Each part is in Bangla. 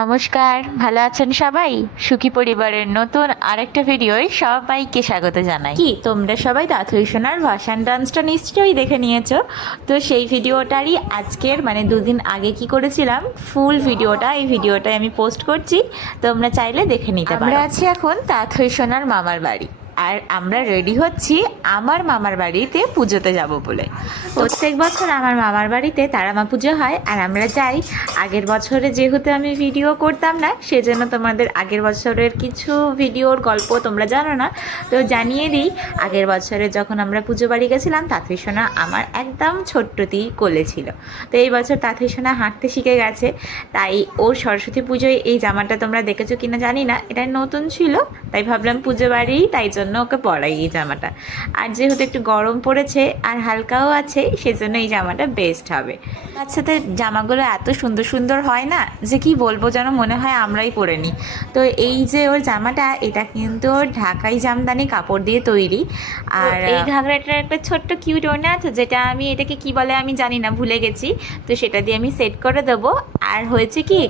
নমস্কার, ভালো আছেন সবাই? সুখী পরিবারের নতুন আরেকটা ভিডিওয় সবাইকে স্বাগত জানাই। কি তোমরা সবাই দাথুই সোনার ভাসান ডান্সটা নিশ্চয়ই দেখে নিয়েছো? তো সেই ভিডিওটারই আজকের দুদিন আগে কি করেছিলাম ফুল ভিডিওটা, এই ভিডিওটাই আমি পোস্ট করছি, তোমরা চাইলে দেখে নিতে পারো। আমরা আছি এখন দাথুই সোনার মামার বাড়ি, আর আমরা রেডি হচ্ছি আমার মামার বাড়িতে পুজোতে যাব বলে। প্রত্যেক বছর আমার মামার বাড়িতে তারামা পুজো হয়, আর আমরা যাই। আগের বছরে যেহেতু আমি ভিডিও করতাম না, সেজন্য তোমাদের আগের বছরের কিছু ভিডিওর গল্প তোমরা জানো না, তো জানিয়ে দিই। আগের বছরে যখন আমরা পুজো বাড়ি গেছিলাম, তাঁতই সোনা আমার একদম ছোট্টতেই কোলে ছিল। তো এই বছর তাঁতই সোনা হাঁটতে শিখে গেছে, তাই ওর সরস্বতী পুজোয় এই জামাটা তোমরা দেখেছো কিনা জানি না, এটা নতুন ছিল, তাই ভাবলাম পুজো বাড়ি, তাই জন্য ওকে পরাই এই জামাটা। আর যেহেতু একটু গরম পড়েছে আর হালকাও আছে, সেজন্য এই জামাটা বেস্ট হবে। বাচ্চাদের জামাগুলো এত সুন্দর সুন্দর হয় না, যে কি বলবো, যেন মনে হয় আমরাই পরে নিই। তো এই যে ওর জামাটা, এটা কিন্তু ওর ঢাকাই জামদানি কাপড় দিয়ে তৈরি। আর এই ঘাগরাটার একটা ছোট্ট কিউট ওড়না আছে, যেটা আমি এটাকে কি বলে আমি জানি না, ভুলে গেছি। তো সেটা দিয়ে আমি সেট করে দেবো। আর হয়েছে কি,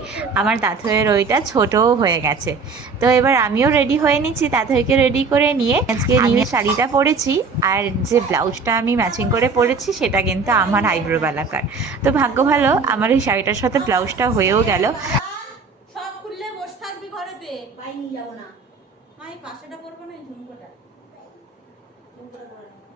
আমার দাথুয়ের ওইটা ছোটও হয়ে গেছে। তো এবার আমিও রেডি হয়ে নিচ্ছি, দাথুইকে রেডি করে নিয়ে আজকে নিয়ে শাড়িটা পরেছি, আর যে ব্লাউজটা আমি ম্যাচিং করে পরেছি সেটা কিন্তু আমার আইব্রো বালাকার। তো ভাগ্য ভালো, আমার এই শাড়িটার সাথে ব্লাউজটা হয়েও গেল। সব খুললে বসে থাকবি ঘরেতে, বাই নিয়ে যাবো না। আমি পাশেটা করবো না, এই ঝুমকোটা ঝুমকোটা করে নেবো।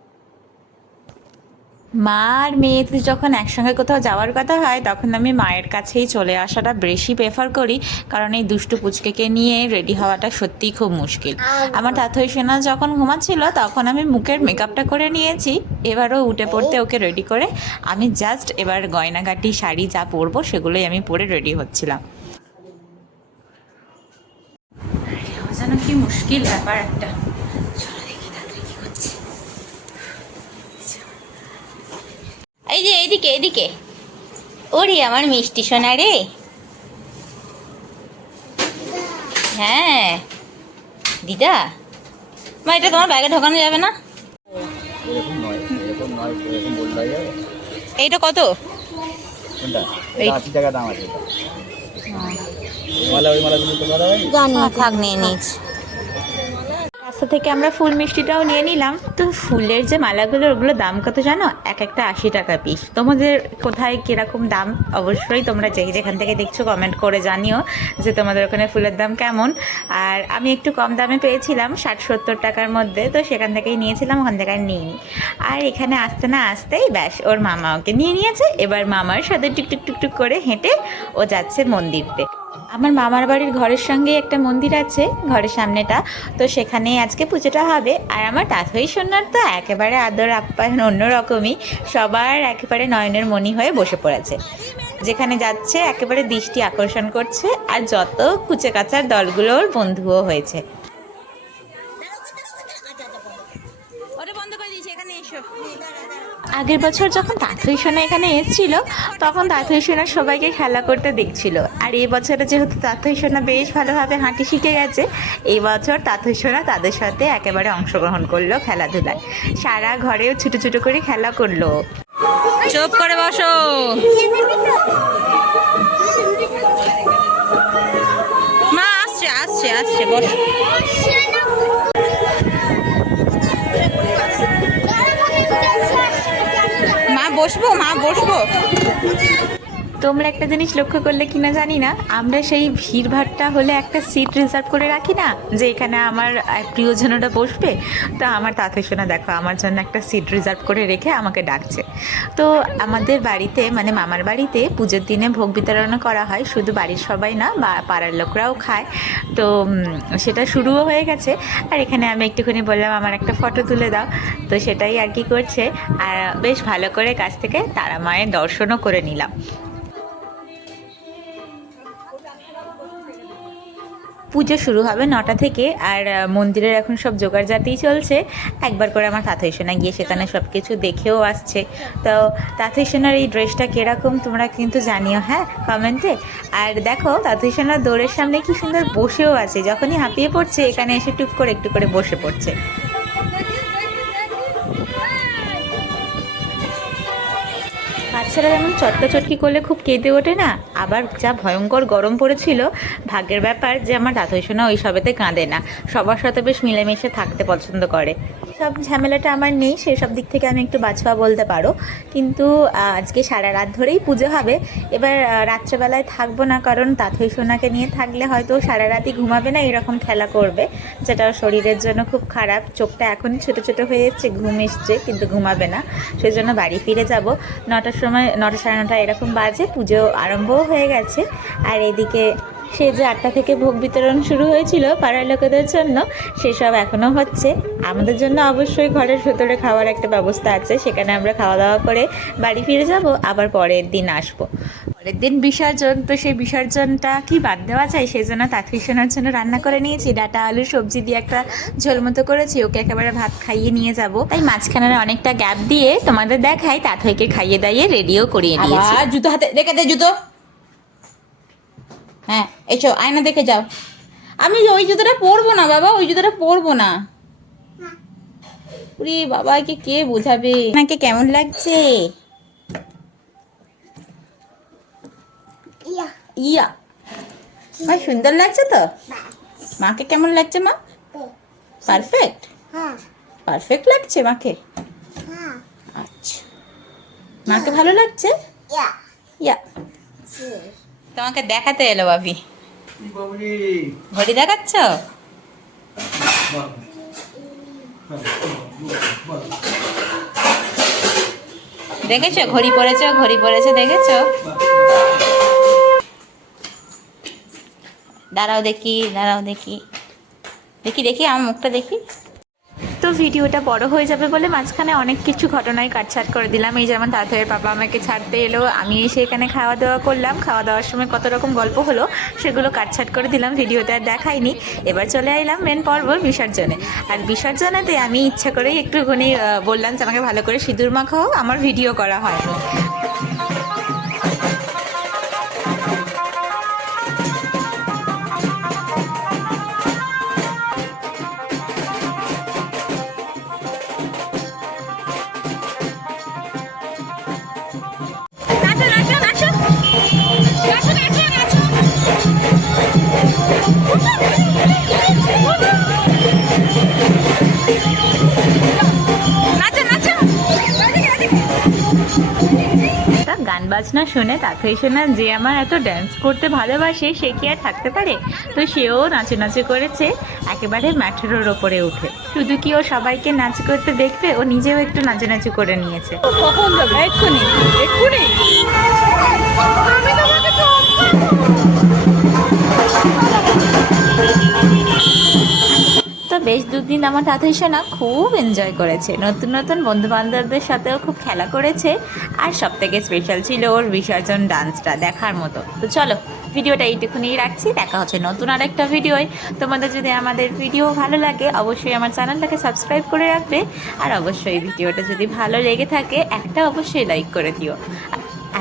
মা আর মেয়েতে যখন একসঙ্গে কোথাও যাওয়ার কথা হয়, তখন আমি মায়ের কাছেই চলে আসাটা বেশি প্রেফার করি, কারণ এই দুষ্টু পুচকেকে নিয়ে রেডি হওয়াটা সত্যিই খুব মুশকিল। আমার দাথুই সোনা যখন ঘুমাচ্ছিল, তখন আমি মুখের মেকআপটা করে নিয়েছি। এবারও উঠে পড়তে ওকে রেডি করে আমি জাস্ট এবার গয়নাগাটি শাড়ি যা পরবো সেগুলোই আমি পরে রেডি হচ্ছিলাম। যেন কি মুশকিল ব্যাপার একটা। এই যে এদিকে এদিকে, ওরে আমার মিষ্টি সোনা রে। হ্যাঁ দিদা, মা এটা তোমার ব্যাগে ঢোকানো যাবে না? এইটা কত? থাক, নিয়ে নিয়েছি। রাস্তা থেকে আমরা ফুল মিষ্টিটাও নিয়ে নিলাম। তো ফুলের যে মালাগুলো, ওগুলো দাম কত জানো? এক একটা 80 টাকা পিস। তোমাদের কোথায় কীরকম দাম অবশ্যই তোমরা যেখান থেকে দেখছো কমেন্ট করে জানিও যে তোমাদের ওখানে ফুলের দাম কেমন। আর আমি একটু কম দামে পেয়েছিলাম 60-70 টাকার মধ্যে, তো সেখান থেকেই নিয়েছিলাম, ওখান থেকে আর নিইনি। আর এখানে আসতে না আসতেই ব্যাস ওর মামা ওকে নিয়ে নিয়েছে। এবার মামার সাথে টুকটুক টুকটুক করে হেঁটে ও যাচ্ছে মন্দিরতে। আমার মামার বাড়ির ঘরের সঙ্গে একটা মন্দির আছে, ঘরের সামনেটা, তো সেখানে আজকে পুজোটা হবে। আর আমার দাথুই সোনার তো একেবারে আদর আপ্যায়ন অন্যরকমই, সবার একেবারে নয়নের মণি হয়ে বসে পড়েছে। যেখানে যাচ্ছে একেবারে দৃষ্টি আকর্ষণ করছে, আর যত কুচে কাচার দলগুলোর বন্ধুও হয়েছে। ওটা বন্ধ করে দিয়েছি, এখানে এসো। আগের বছর যখন দাথুই সোনা এখানে এসেছিল, তখন দাথুই সোনা সবাইকে খেলা করতে দেখছিল। আর এই বছরে যেহেতু দাথুই সোনা বেশ ভালোভাবে হাঁটি শিখে গেছে, এই বছর দাথুই সোনা তাদের সাথে একেবারে অংশগ্রহণ করলো খেলাধুলায়। সারা ঘরেও ছোটো ছোটো করে খেলা করলো। চুপ করে বসো। মা আসছে আসছে আসছে, বসো। মা বসবো, মা বসবো। তোমরা একটা জিনিস লক্ষ্য করলে কিনা জানি না, আমরা সেই ভিড়ভাড়টা হলে একটা সিট রিজার্ভ করে রাখি না, যে এখানে আমার প্রিয়জনরা বসবে। তো আমার তাতে শোনা দেখো আমার জন্য একটা সিট রিজার্ভ করে রেখে আমাকে ডাকছে। তো আমাদের বাড়িতে মামার বাড়িতে পুজোর দিনে ভোগ বিতরণ করা হয়, শুধু বাড়ির সবাই না, বা পাড়ার লোকরাও খায়। তো সেটা শুরুও হয়ে গেছে। আর এখানে আমি একটুখানি বললাম আমার একটা ফটো তুলে দাও, তো সেটাই আর কি করছে। আর বেশ ভালো করে কাছ থেকে তারা মায়ের দর্শনও করে নিলাম। পুজো শুরু হবে 9টা থেকে, আর মন্দিরের এখন সব জোগাড়জাতিই চলছে। একবার করে আমার তাঁতই সোনা গিয়ে সেখানে সব কিছু দেখেও আসছে। তো তাঁতই সোনার এই ড্রেসটা কীরকম তোমরা কিন্তু জানিও, হ্যাঁ, কমেন্টে। আর দেখো তাঁতই সোনার দোরের সামনে কি সুন্দর বসেও আছে, যখনই হাঁপিয়ে পড়ছে এখানে এসে টুক করে একটু করে বসে পড়ছে। বাচ্চারা যেমন চটকা চটকি করলে খুব কেঁদে ওঠে না, আবার যা ভয়ঙ্কর গরম পড়েছিল, ভাগ্যের ব্যাপার যে আমার দাদুই সোনা ওই সবেতে কাঁদে না, সবার সাথে বেশ মিলেমিশে থাকতে পছন্দ করে। সব ঝামেলাটা আমার নেই, সেসব দিক থেকে আমি একটু বাছপা বলতে পারো। কিন্তু আজকে সারা রাত ধরেই পুজো হবে। এবার রাত্রেবেলায় থাকবো না, কারণ দাদুই সোনাকে নিয়ে থাকলে হয়তো সারা রাতই ঘুমাবে না, এরকম খেলা করবে, যেটা শরীরের জন্য খুব খারাপ। চোখটা এখন ছোটো ছোটো হয়ে এসছে, ঘুম এসছে, কিন্তু ঘুমাবে না। সেই জন্য বাড়ি ফিরে যাব 9টার সময়, 9টা সাড়ে 9টা এরকম বাজে। পুজো আরম্ভও হয়ে গেছে। আর এদিকে সে যে 8টা থেকে ভোগ বিতরণ শুরু হয়েছিল পাড়ার লোকেদের জন্য, সেসব এখনও হচ্ছে। আমাদের জন্য অবশ্যই ঘরের ভেতরে খাওয়ার একটা ব্যবস্থা আছে, সেখানে আমরা খাওয়া দাওয়া করে বাড়ি ফিরে যাব, আবার পরের দিন আসবো। পরের দিন বিসর্জন, তো সেই বিসর্জনটা কি বাদ দেওয়া যায়, সেই জন্য তাঁতুই সোনার জন্য রান্না করে নিয়েছি। ডাটা আলু সবজি দিয়ে একটা ঝোল মতো করেছি, ওকে একেবারে ভাত খাইয়ে নিয়ে যাব। তাই মাঝখানের অনেকটা গ্যাপ দিয়ে তোমাদের দেখাই তাঁতুইকে খাইয়ে দাইয়ে রেডিও করিয়ে দিয়েছি। আবার জুতো হাতে রেখে দে, জুতো। হ্যাঁ এসো, আয়না দেখে যাও। আমি ওই জুতোটা পরবো না বাবা, ওই জুতোটা পরবো না। উরে বাবাকে কে বোঝাবে? নাকি কেমন লাগছে? ইয়া ভাই, সুন্দর লাগছে তো? মাকে কেমন লাগছে মা? পারফেক্ট, পারফেক্ট লাগছে মাকে। আচ্ছা, মাকে ভালো লাগছে? ইয়া তোমাকে দেখাতে এলো বাবি। ঘড়ি দেখাচ্ছ? দেখেছো ঘড়ি পড়েছো, ঘড়ি পড়েছে দেখেছো? দাঁড়াও দেখি, দাঁড়াও দেখি, দেখি দেখি আমার মুখটা দেখি। তো ভিডিওটা বড় হয়ে যাবে বলে মাঝখানে অনেক কিছু ঘটনায় কাটছাট করে দিলাম। এই যেমন তাঁতুইয়ের পাপা আমাকে ছাড়তে এলো, আমি এসে এখানে খাওয়া দাওয়া করলাম, খাওয়া দাওয়ার সময় কত রকম গল্প হলো সেগুলো কাটছাট করে দিলাম, ভিডিওতে আর দেখাইনি। এবার চলে এলাম মেন পর্ব বিসর্জনে। আর বিসর্জনেতে আমি ইচ্ছা করেই একটুখানি বললাম যে আমাকে ভালো করে সিঁদুর মাখাও, আমার ভিডিও করা হয়নি। গান বাজনা শুনে তাঁতুই সোনা যে আমার এত ড্যান্স করতে ভালোবাসে, সে কি আর থাকতে পারে? তো সেও নাচে করেছে একেবারে ম্যাটেরোর ওপরে উঠে। শুধু কি ও সবাইকে নাচ করতে দেখবে, ও নিজেও একটু নাচে করে নিয়েছে। কখন যাবে? এক্ষুনি, এক্ষুনি। তো বেশ দুদিন আমার তাঁতুই সোনা খুব এনজয় করেছে, নতুন নতুন বন্ধু বান্ধবদের সাথেও খুব খেলা করেছে। আর সব থেকে স্পেশাল ছিল ওর বিসর্জন ডান্সটা দেখার মতো। তো চলো ভিডিওটা এইটুকুনি রাখছি, দেখা হচ্ছে নতুন আরেকটা ভিডিওয়। তোমাদের যদি আমাদের ভিডিও ভালো লাগে অবশ্যই আমার চ্যানেলটাকে সাবস্ক্রাইব করে রাখবে। আর অবশ্যই ভিডিওটা যদি ভালো লেগে থাকে একটা অবশ্যই লাইক করে দিও।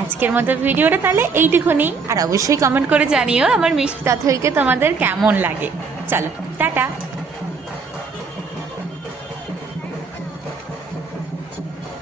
আজকের মতো ভিডিওটা তাহলে এইটুকুনি। আর অবশ্যই কমেন্ট করে জানিও আমার মিষ্টি তাঁতুইকে তোমাদের কেমন লাগে। চলো টাটা।